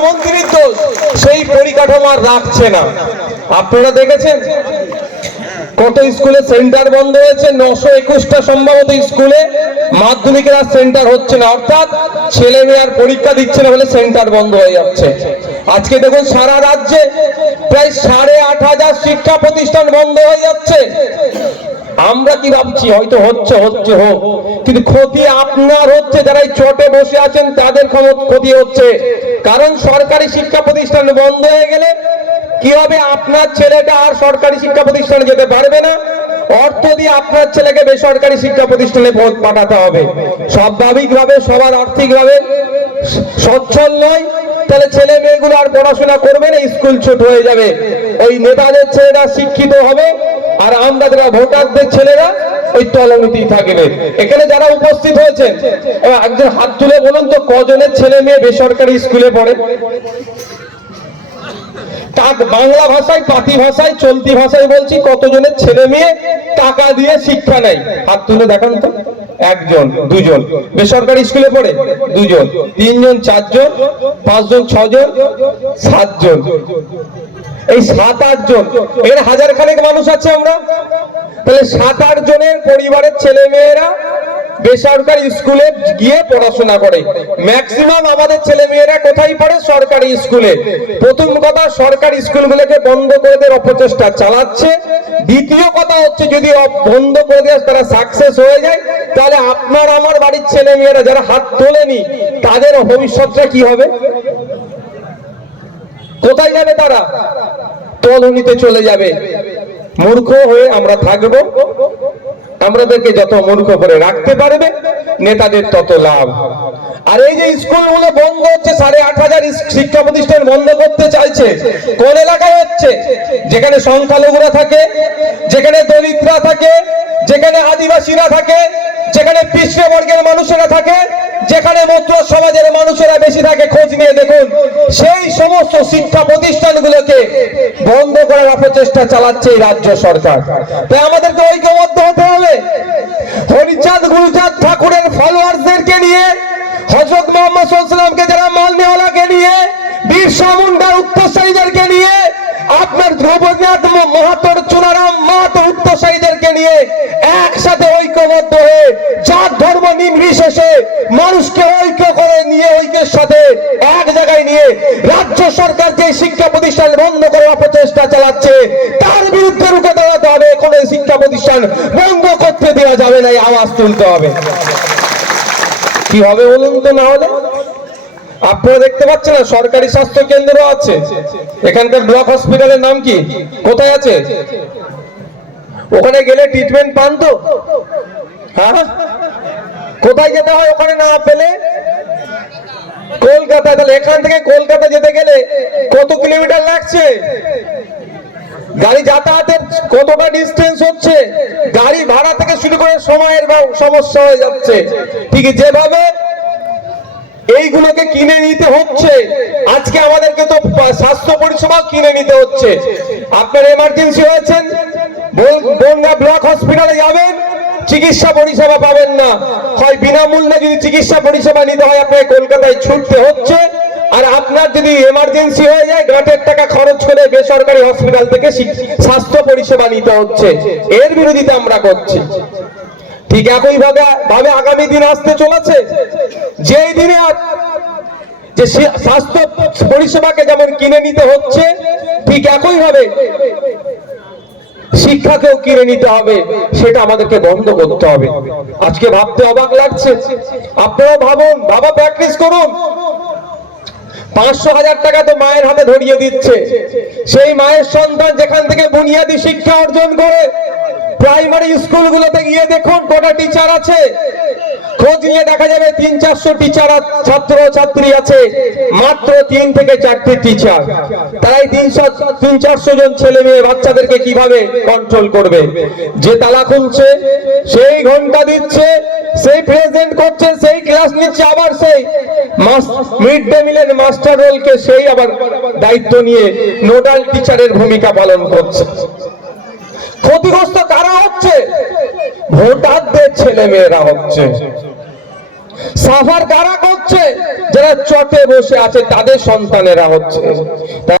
শিক্ষামন্ত্রীর দোষ, সেই পরিকাঠামো আর রাখছে না। আপনারা দেখেছেন? কত স্কুলে সেন্টার বন্ধ হয়েছে, নশো একুশটা সম্ভবত স্কুলে মাধ্যমিকের আর সেন্টার হচ্ছে না। অর্থাৎ ছেলে মেয়ে আর পরীক্ষা দিচ্ছে না বলে সেন্টার বন্ধ হয়ে যাচ্ছে। আজকে দেখুন সারা রাজ্যে প্রায় সাড়ে আট হাজার শিক্ষা প্রতিষ্ঠান বন্ধ হয়ে যাচ্ছে। আমরা কি ভাবছি? হয়তো হচ্ছে হচ্ছে, হোক। কিন্তু ক্ষতি আপনার হচ্ছে, যারা এই চটে বসে আছেন, তাদের ক্ষতি হচ্ছে। কারণ সরকারি শিক্ষা প্রতিষ্ঠান বন্ধ হয়ে গেলে কি হবে আপনার ছেলেটা আর সরকারি শিক্ষা প্রতিষ্ঠানে যেতে পারবে না? অর্থ দিয়ে আপনার ছেলেকে বেসরকারি শিক্ষা প্রতিষ্ঠানে ভোট পাঠাতে হবে। স্বাভাবিকভাবে, সবার আর্থিকভাবে সচ্ছল নয়। তাহলে ছেলে মেয়েগুলো আর পড়াশোনা করবে না, স্কুল ছুট হয়ে যাবে। ওই নেতাদের ছেলেরা শিক্ষিত হবে। আর আমরা যারা ভোটারদের ছেলেরা ওই তলনীতি থাকবে। এখানে যারা উপস্থিত হয়েছেন একজন হাত তুলে বলুন তো, কজনের ছেলে মেয়ে বেসরকারি স্কুলে পড়ে? বাংলা ভাষায়, পাতি ভাষায়, চলতি ভাষায় বলছি, কতজনের ছেলে মেয়ে টাকা দিয়ে শিক্ষা নেয়? হাত তুলে দেখান তো। একজন, দুজন। বেসরকারি স্কুলে পড়ে? দুজন। তিনজন, চারজন, পাঁচজন, ছজন, সাতজন। এই সাত আট জন। এর হাজার খানেক মানুষ আছে আমরা। তাহলে সাত আট জনের পরিবারের ছেলে মেয়েরা বেসরকারি স্কুলে গিয়ে পড়াশোনা করে। ম্যাক্সিমাম আমাদের ছেলে মেয়েরা কোথায় পড়ে? সরকারি স্কুলে। প্রথম কথা, সরকারি স্কুলগুলোকে বন্ধ করে দেওয়ার অপচেষ্টা চালাচ্ছে। দ্বিতীয় কথা হচ্ছে, যদি বন্ধ করে দেওয়া তারা সাকসেস হয়ে যায়, তাহলে আপনার আমার বাড়ির ছেলে মেয়েরা যারা হাত তোলেনি, তাদের ভবিষ্যৎটা কি হবে? কোথায় যাবে তারা? তলনিতে চলে যাবে। মূর্খ হয়ে আমরা থাকব। আমাদেরকে যত মূর্খ করে রাখতে পারবে, নেতাদের তত লাভ। আর এই যে স্কুলগুলো বন্ধ হচ্ছে, সাড়ে আট হাজার শিক্ষা প্রতিষ্ঠান বন্ধ করতে চাইছে, কোন এলাকায় হচ্ছে? যেখানে সংখ্যালঘুরা থাকে, যেখানে দরিদ্রা থাকে, যেখানে আদিবাসীরা থাকে, যেখানে পিছিয়ে বর্গের মানুষেরা থাকে যেখানে মধ্য সমাজের মানুষেরা বেশি থাকে, খোঁজ নিয়ে দেখুন। সেই সমস্ত শিক্ষা প্রতিষ্ঠানগুলোকে বন্ধ করার অপচেষ্টা চালাচ্ছে রাজ্য সরকার। তাই আমাদেরকে ঐক্যবদ্ধ হতে হবে। হরিচাঁদ, গুরুচাঁদ ঠাকুরের ফলোয়ার্সদেরকে নিয়ে, হজরত মোহাম্মদ সাল্লামকে যারা মালনেওয়ালাকে নিয়ে বীরসা মুন্ডার উত্তরসারীদেরকে নিয়ে, আপনার ধ্রুবনাথ মহাতর চুনারাম মাহাতো উত্তরসারীদেরকে নিয়ে একসাথে ঐক্যবদ্ধ হয়ে যার ধর্ম, নির্বিশেষে মানুষকে ঐক্য করে নিয়ে ঐক্যের সাথে এক জায়গায় নিয়ে রাজ্য সরকার যে শিক্ষা প্রতিষ্ঠান বন্ধ করার অপচেষ্টা চালাচ্ছে, তার বিরুদ্ধে রুখে দাঁড়াতে হবে। কোনো শিক্ষা প্রতিষ্ঠান বন্ধ করতে দেওয়া যাবে না আওয়াজ তুলতে হবে। কি হবে বলুন তো না হলে? আপনারা দেখতে পাচ্ছেন না, সরকারি স্বাস্থ্য কেন্দ্র আছে। এখানকার ব্লক হসপিটালের নাম কি? কোথায় আছে? ওখানে গেলে ট্রিটমেন্ট পান তো? হ্যাঁ? কোথায় যেতে হয় ওখানে না পেলে? কলকাতা তাহলে এখান থেকে কলকাতা যেতে গেলে কত কিলোমিটার লাগছে? গাড়ি যাতায়াতের কতটা ডিস্টেন্স হচ্ছে? গাড়ি ভাড়া থেকে শুরু করে সময়ের সমস্যা হয়ে যাচ্ছে। ঠিক যেভাবে এইগুলোকে কিনে নিতে হচ্ছে, আজকে আমাদেরকে তো স্বাস্থ্য পরিষেবা কিনে নিতে হচ্ছে। আপনার এমার্জেন্সি হয়েছেন? বনগা ব্লক হসপিটালে যাবেন, চিকিৎসা পরিষেবা পাবেন না। হয় বিনামূল্যে যদি চিকিৎসা পরিষেবা নিতে হয়, আপনাকে কলকাতায় ছুটতে হচ্ছে। আর আপনার যদি এমার্জেন্সি হয়ে যায় গাঁটের টাকা খরচ করে বেসরকারি হসপিটাল থেকে স্বাস্থ্য পরিষেবা নিতে হচ্ছে। এর বিরোধিতা আমরা করছি। ঠিক একই ভাবে ভাবে আগামী দিন আসতে চলেছে। যেই দিনে যে স্বাস্থ্য পরিষেবাকে যেমন কিনে নিতে হচ্ছে, ঠিক একই ভাবে শিক্ষাকেও কিনে নিতে হবে, সেটা আমাদেরকে বন্ধ করতে হবে। আজকে ভাবতে অবাক লাগছে। আপনারা ভাবুন, বাবা প্র্যাকটিস করুন। পাঁচশো হাজার টাকা তো মায়ের হাতে ধরিয়ে দিচ্ছে। সেই মায়ের সন্তান যেখান থেকে বুনিয়াদী শিক্ষা অর্জন করে প্রাইমারি স্কুলগুলোতে গিয়ে দেখুন কটা টিচার আছে। খোঁজ নিয়ে দেখা যাবে তিন চারশো টিচার ছাত্র ছাত্রী আছে। মাত্র তিন থেকে চারটি টিচার তারাই তিনশো, তিন চারশো জন ছেলে মেয়ে বাচ্চাদেরকে কীভাবে কন্ট্রোল করবে? যে তালা খুলছে, সেই ঘণ্টা দিচ্ছে, সেই প্রেজেন্ট করছে, সেই ক্লাস নিচ্ছে, আবার সেই মিড ডে মিলের মাস্টার রোলকে সেই আবার দায়িত্ব নিয়ে নোডাল টিচারের ভূমিকা পালন করছে। ক্ষতিগ্রস্ত কারা হচ্ছে? ভোটারদের ছেলে মেয়েরা হচ্ছে। সাফার কারা করছে? যারা চটে বসে আছে, তাদের সন্তানেরা হচ্ছে।